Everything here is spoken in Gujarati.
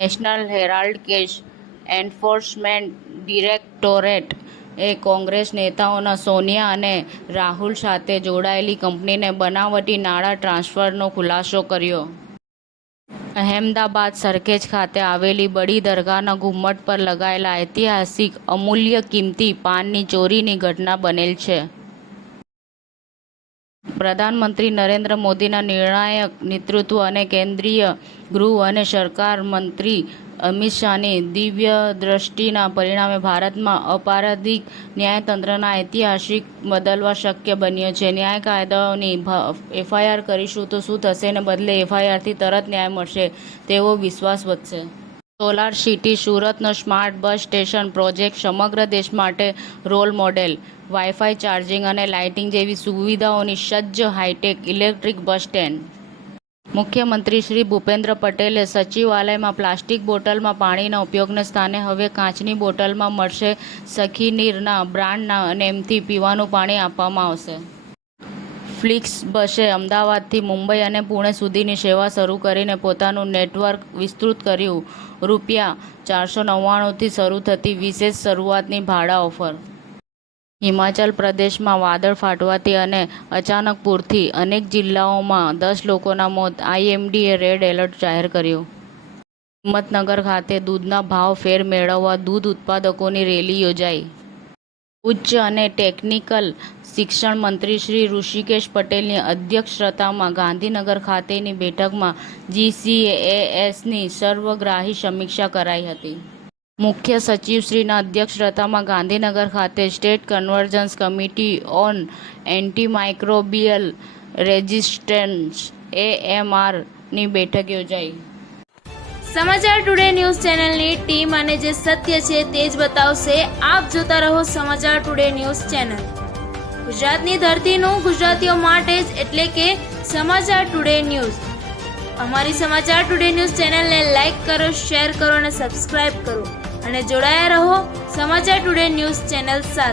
National Herald case Enforcement Directorate એ કોંગ્રેસ નેતાઓના સોનિયા અને રાહુલ સાથે જોડાયેલી કંપનીને બનાવટી નાણાં ટ્રાન્સફરનો ખુલાસો કર્યો. અહેમદાબાદ સરખેજ ખાતે આવેલી બડી દરગાહના ઘુમ્મટ પર લગાવેલા ઐતિહાસિક અમૂલ્ય કિંમતી પાનની ચોરીની ઘટના બનેલ છે. પ્રધાનમંત્રી નરેન્દ્ર મોદીના નિર્ણાયક નેતૃત્વ અને કેન્દ્રીય ગૃહ અને સહકાર મંત્રી અમિત શાહની દિવ્યદ્રષ્ટિના પરિણામે ભારતમાં અપરાધિક ન્યાયતંત્રના ઐતિહાસિક બદલવા શક્ય બન્યો છે. ન્યાય કાયદાઓની એફઆઈઆર કરીશું તો શું થશે ને બદલે એફઆઈઆરથી તરત ન્યાય મળશે તેવો વિશ્વાસ વધશે. સોલાર સિટી સુરતનો સ્માર્ટ બસ સ્ટેશન પ્રોજેક્ટ સમગ્ર દેશ માટે રોલ મોડેલ. વાઇફાઈ, ચાર્જિંગ અને લાઇટિંગ જેવી સુવિધાઓની સજ્જ હાઈટેક ઇલેક્ટ્રિક બસ સ્ટેન્ડ. મુખ્યમંત્રી શ્રી ભૂપેન્દ્ર પટેલે સચિવાલયમાં પ્લાસ્ટિક બોટલમાં પાણીના ઉપયોગને સ્થાને હવે કાચની બોટલમાં મળશે. સખીનીરના બ્રાન્ડના નેમથી પીવાનું પાણી આપવામાં આવશે. ફ્લિક્સ બસે અમદાવાદથી મુંબઈ અને પુણે સુધીની સેવા શરૂ કરીને પોતાનું નેટવર્ક વિસ્તૃત કર્યું. ₹499થી શરૂ થતી વિશેષ શરૂઆતની ભાડા ઓફર. હિમાચલ પ્રદેશમાં વાદળ ફાટવાથી અને અચાનક પૂરથી અનેક જિલ્લાઓમાં 10 લોકોના મોત. આઈએમડીએ રેડ એલર્ટ જાહેર કર્યું. હિંમતનગર ખાતે દૂધના ભાવ ફેર મેળવવા દૂધ ઉત્પાદકોની રેલી યોજાઈ. ઉચ્ચ અને ટેકનિકલ શિક્ષણ મંત્રી શ્રી ઋષિકેશ પટેલની અધ્યક્ષતામાં ગાંધીનગર ખાતેની બેઠકમાં જીસીએએસની સર્વગ્રાહી સમીક્ષા કરાઈ હતી. મુખ્ય સચિવશ્રીના અધ્યક્ષતામાં ગાંધીનગર ખાતે state convergence committee on antimicrobial resistance એએમઆરની બેઠક યોજાઈ. સમાચાર ટુડે ન્યૂઝ ચેનલની ટીમ અને જે સત્ય છે તે જ બતાવશે. આપ જોતા રહો સમાચાર ટુડે ન્યૂઝ ચેનલ. ગુજરાતની ધરતીનું ગુજરાતીઓ માટે જ, એટલે કે સમાચાર ટુડે ન્યૂઝ. અમારી સમાચાર ટુડે ન્યૂઝ ચેનલને લાઇક કરો, શેર કરો અને સબસ્ક્રાઇબ કરો અને જોડાયા રહો સમાચાર ટુડે ન્યૂઝ ચેનલ સાથે.